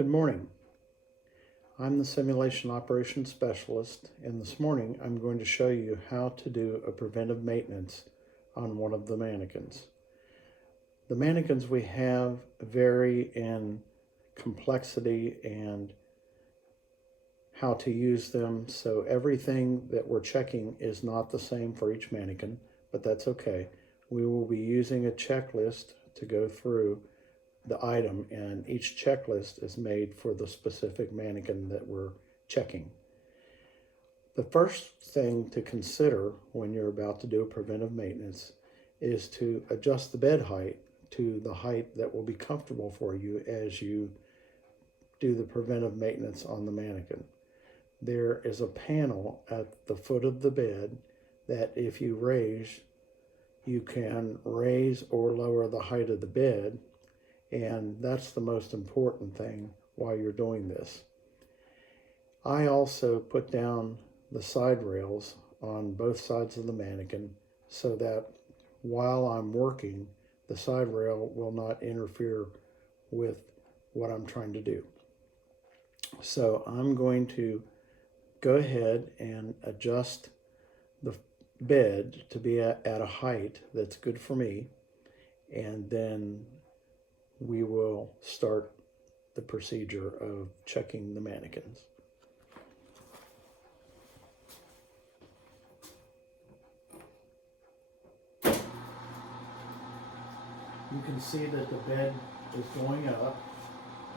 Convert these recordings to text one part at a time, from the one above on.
Good morning. I'm the Simulation Operations Specialist, and this morning I'm going to show you how to do a preventive maintenance on one of the mannequins. The mannequins we have vary in complexity and how to use them, so everything that we're checking is not the same for each mannequin, but that's okay. We will be using a checklist to go through the item, and each checklist is made for the specific mannequin that we're checking. The first thing to consider when you're about to do a preventive maintenance is to adjust the bed height to the height that will be comfortable for you as you do the preventive maintenance on the mannequin. There is a panel at the foot of the bed that if you raise, you can raise or lower the height of the bed, and that's the most important thing while you're doing this. I also put down the side rails on both sides of the mannequin so that while I'm working, the side rail will not interfere with what I'm trying to do. So I'm going to go ahead and adjust the bed to be at a height that's good for me, and then we will start the procedure of checking the mannequins. You can see that the bed is going up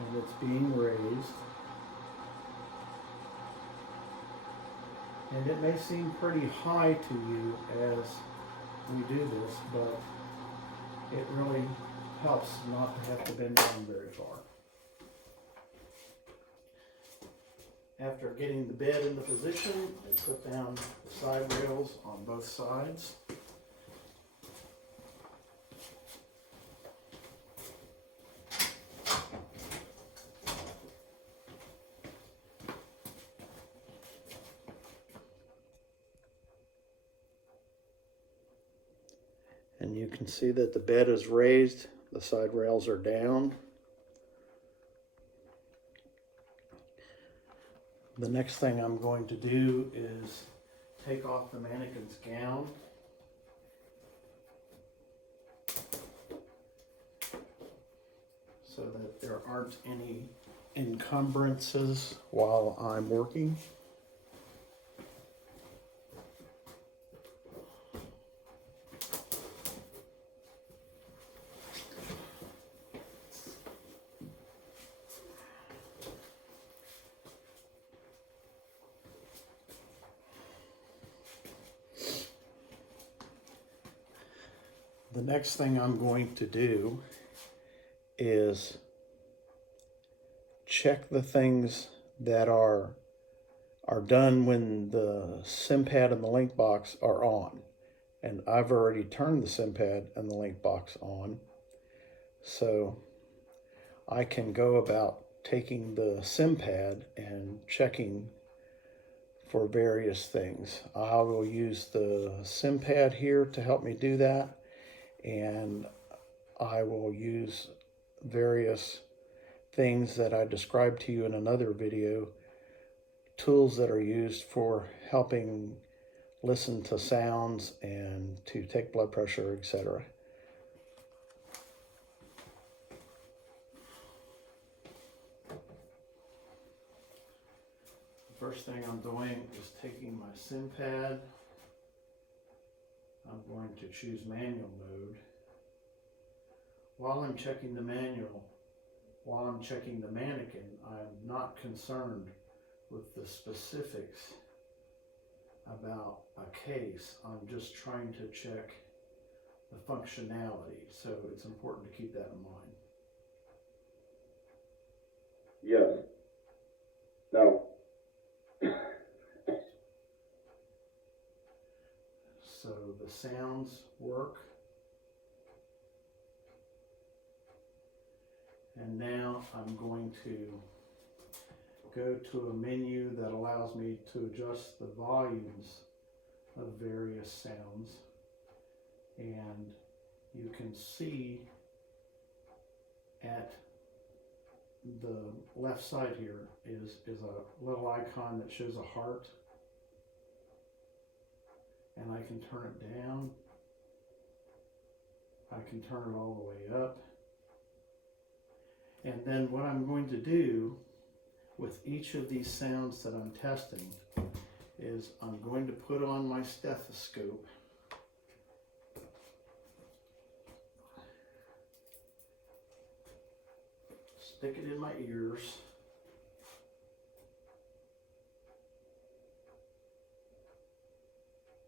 and it's being raised. And it may seem pretty high to you as we do this, but it really helps not to have to bend down very far. After getting the bed into position, I put down the side rails on both sides. And you can see that the bed is raised, the side rails are down. The next thing I'm going to do is take off the mannequin's gown. So that there aren't any encumbrances while I'm working. The next thing I'm going to do is check the things that are done when the sim pad and the link box are on. And I've already turned the sim pad and the link box on. So I can go about taking the sim pad and checking for various things. I will use the sim pad here to help me do that, and I will use various things that I described to you in another video, tools that are used for helping listen to sounds and to take blood pressure, etc. The first thing I'm doing is taking my sim pad. I'm going to choose manual mode. While I'm checking the mannequin, I'm not concerned with the specifics about a case. I'm just trying to check the functionality, so it's important to keep that in mind. Yes. No. So the sounds work. And now I'm going to go to a menu that allows me to adjust the volumes of various sounds. And you can see at the left side here is a little icon that shows a heart, and I can turn it down. I can turn it all the way up. And then what I'm going to do with each of these sounds that I'm testing is I'm going to put on my stethoscope, stick it in my ears,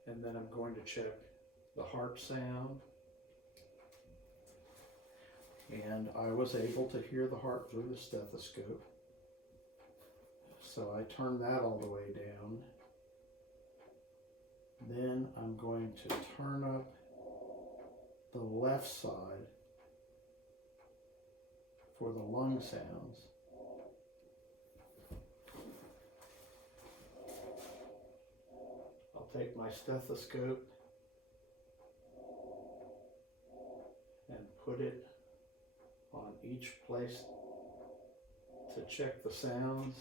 and then I'm going to check the heart sound. And I was able to hear the heart through the stethoscope. So I turn that all the way down. Then I'm going to turn up the left side for the lung sounds. I'll take my stethoscope and put it on each place to check the sounds.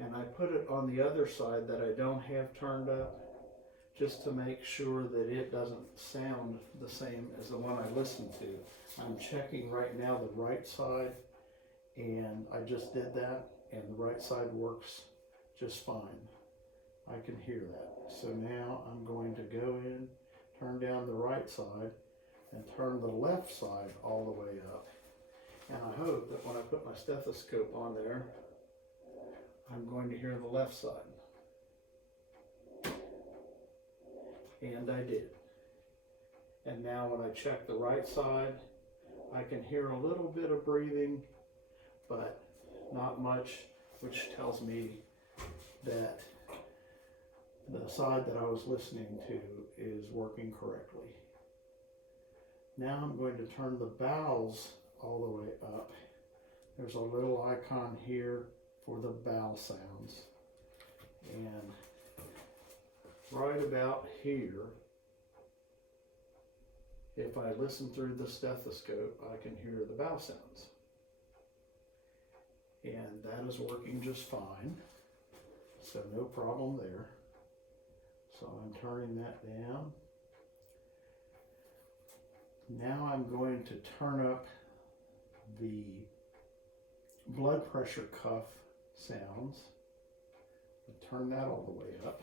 And I put it on the other side that I don't have turned up, just to make sure that it doesn't sound the same as the one I listened to. I'm checking right now the right side, and I just did that, and the right side works just fine. I can hear that. So now I'm going to go in, turn down the right side, and turn the left side all the way up. And I hope that when I put my stethoscope on there, I'm going to hear the left side. And I did. And now when I check the right side, I can hear a little bit of breathing, but not much, which tells me that the side that I was listening to is working correctly. Now I'm going to turn the bowels all the way up. There's a little icon here for the bowel sounds. And right about here, if I listen through the stethoscope, I can hear the bowel sounds. And that is working just fine. So no problem there. So I'm turning that down. Now I'm going to turn up the blood pressure cuff sounds. Turn that all the way up.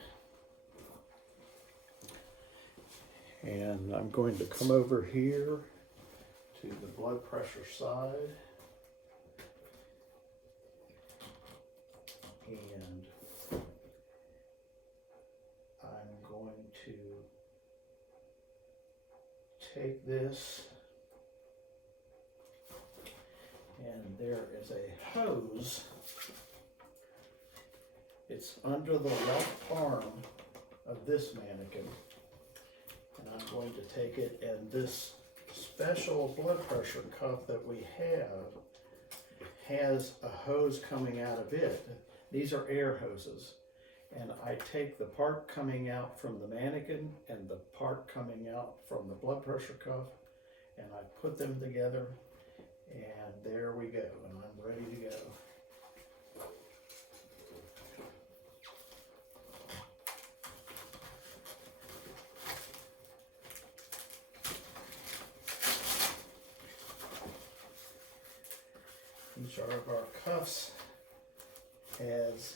And I'm going to come over here to the blood pressure side. And I'm going to take this, and there is a hose. It's under the left arm of this mannequin. And I'm going to take it, and this special blood pressure cuff that we have has a hose coming out of it. These are air hoses. And I take the part coming out from the mannequin and the part coming out from the blood pressure cuff, and I put them together, and there we go, and I'm ready to go. Each of our cuffs has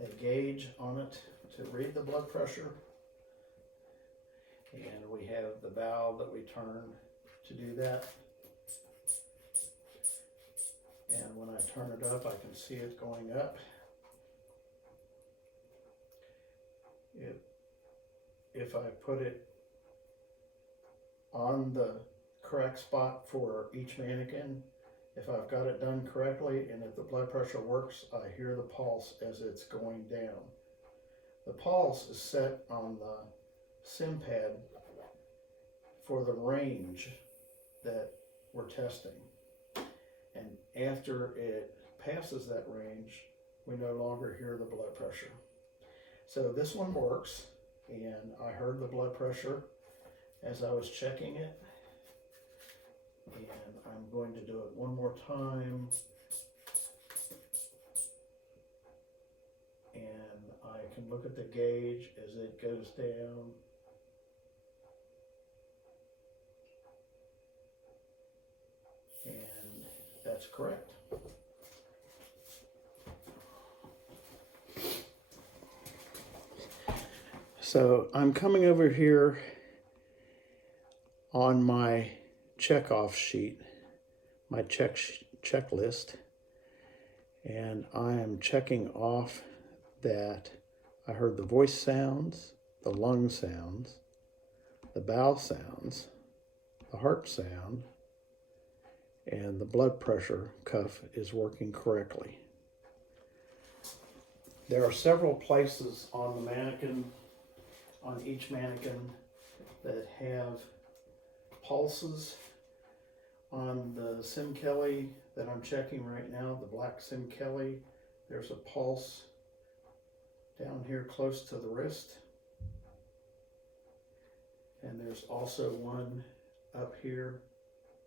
a gauge on it to read the blood pressure, and we have the valve that we turn to do that. And when I turn it up, I can see it going up. If I put it on the correct spot for each mannequin, if I've got it done correctly and if the blood pressure works, I hear the pulse as it's going down. The pulse is set on the sim pad for the range that we're testing. And after it passes that range, we no longer hear the blood pressure. So this one works, and I heard the blood pressure as I was checking it. And I'm going to do it one more time. And I can look at the gauge as it goes down. And that's correct. So I'm coming over here on my checkoff sheet, my checklist, and I am checking off that I heard the voice sounds, the lung sounds, the bowel sounds, the heart sound, and the blood pressure cuff is working correctly. There are several places on the mannequin, on each mannequin, that have pulses. On the Sim Kelly that I'm checking right now, the black Sim Kelly, there's a pulse down here close to the wrist. And there's also one up here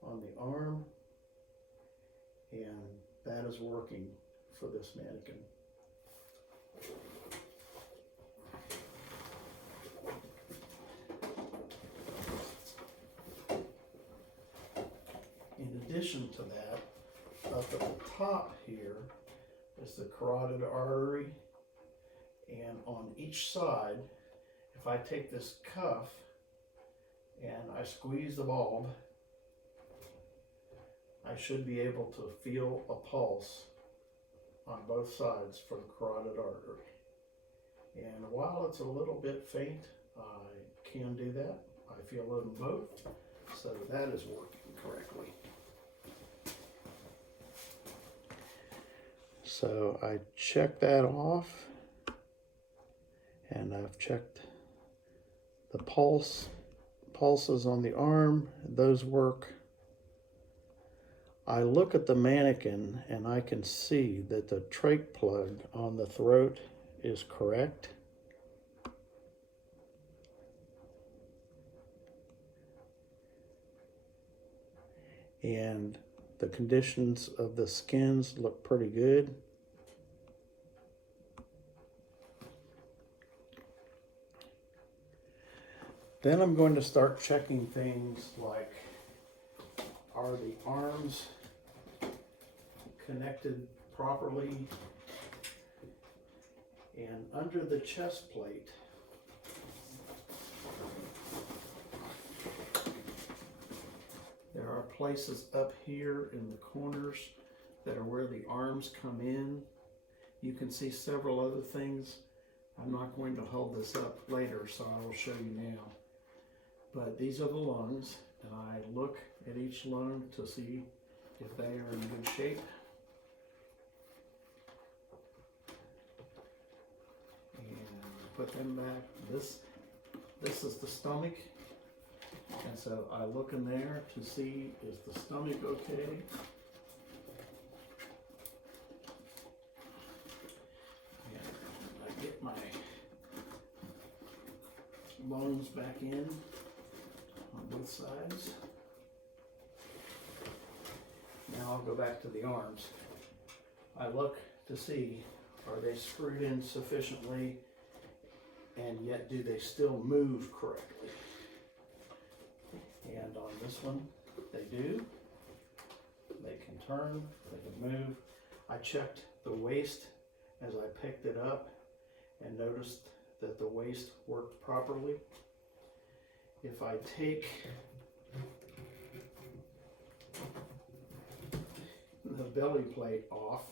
on the arm. And that is working for this mannequin. In addition to that, up at the top here is the carotid artery, and on each side, if I take this cuff and I squeeze the bulb, I should be able to feel a pulse on both sides for the carotid artery. And while it's a little bit faint, I can do that. I feel it in both, so that is working correctly. So I checked that off, and I've checked the pulses on the arm, those work. I look at the mannequin and I can see that the trach plug on the throat is correct. And the conditions of the skins look pretty good. Then I'm going to start checking things like, are the arms connected properly? And under the chest plate, there are places up here in the corners that are where the arms come in. You can see several other things. I'm not going to hold this up later, so I will show you now. But these are the lungs, and I look at each lung to see if they are in good shape. And put them back. This is the stomach. And so I look in there to see, is the stomach okay? And I get my lungs back in on both sides. Now I'll go back to the arms. I look to see, are they screwed in sufficiently, and yet do they still move correctly? And on this one, they do. They can turn, they can move. I checked the waist as I picked it up and noticed that the waist worked properly. If I take the belly plate off,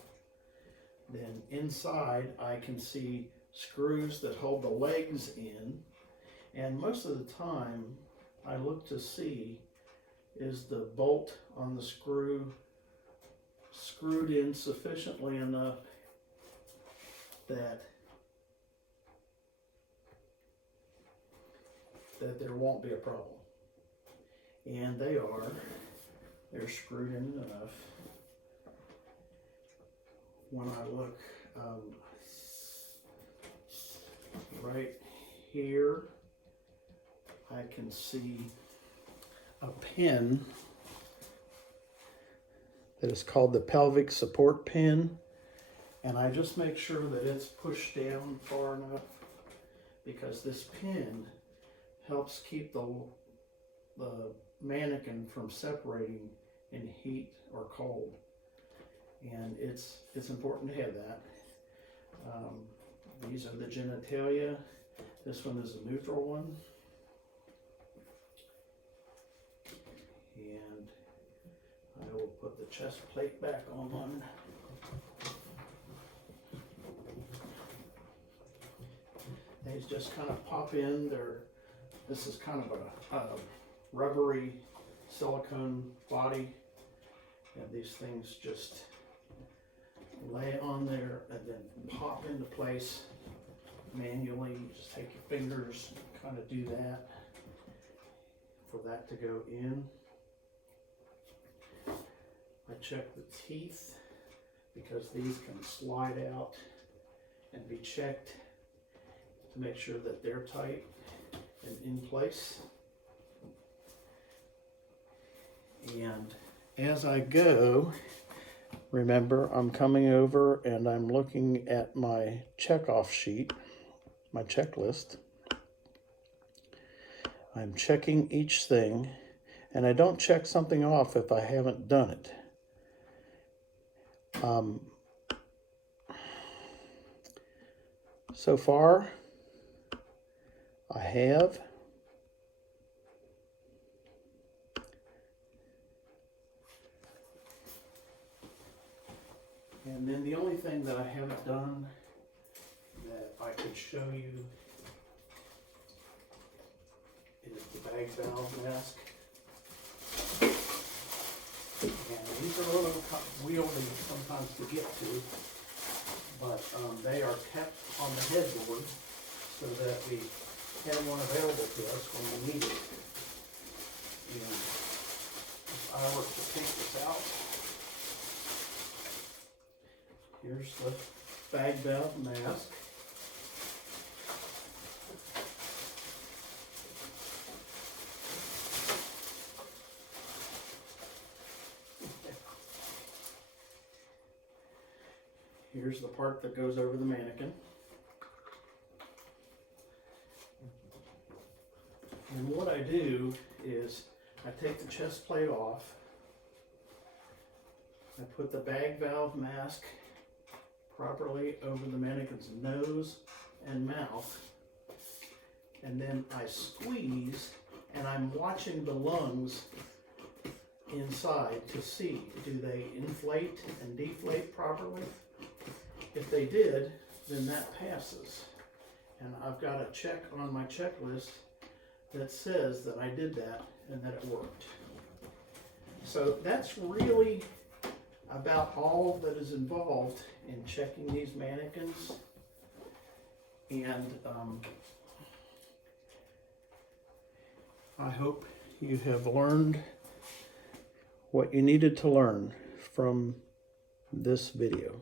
then inside I can see screws that hold the legs in, and most of the time I look to see, is the bolt on the screw screwed in sufficiently enough that there won't be a problem. And they are. They're screwed in enough. When I look right here, I can see a pin that is called the pelvic support pin. And I just make sure that it's pushed down far enough, because this pin helps keep the mannequin from separating in heat or cold. And it's important to have that. These are the genitalia. This one is a neutral one. And I will put the chest plate back on. These just kind of pop in. This is kind of a rubbery silicone body, and these things just lay on there and then pop into place manually. You just take your fingers and kind of do that for that to go in. I check the teeth because these can slide out, and be checked to make sure that they're tight and in place. And as I go, remember, I'm coming over and I'm looking at my check-off sheet, my checklist. I'm checking each thing, and I don't check something off if I haven't done it. So far, I have. And then the only thing that I haven't done that I could show you is the bag valve mask. And these are a little wieldy sometimes to get to, but they are kept on the headboard so that we have one available to us when we need it. And if I were to take this out, here's the bag valve mask. Here's the part that goes over the mannequin. And what I do is I take the chest plate off, I put the bag valve mask properly over the mannequin's nose and mouth, and then I squeeze, and I'm watching the lungs inside to see, do they inflate and deflate properly? If they did, then that passes. And I've got a check on my checklist that says that I did that and that it worked. So that's really about all that is involved in checking these mannequins. And I hope you have learned what you needed to learn from this video.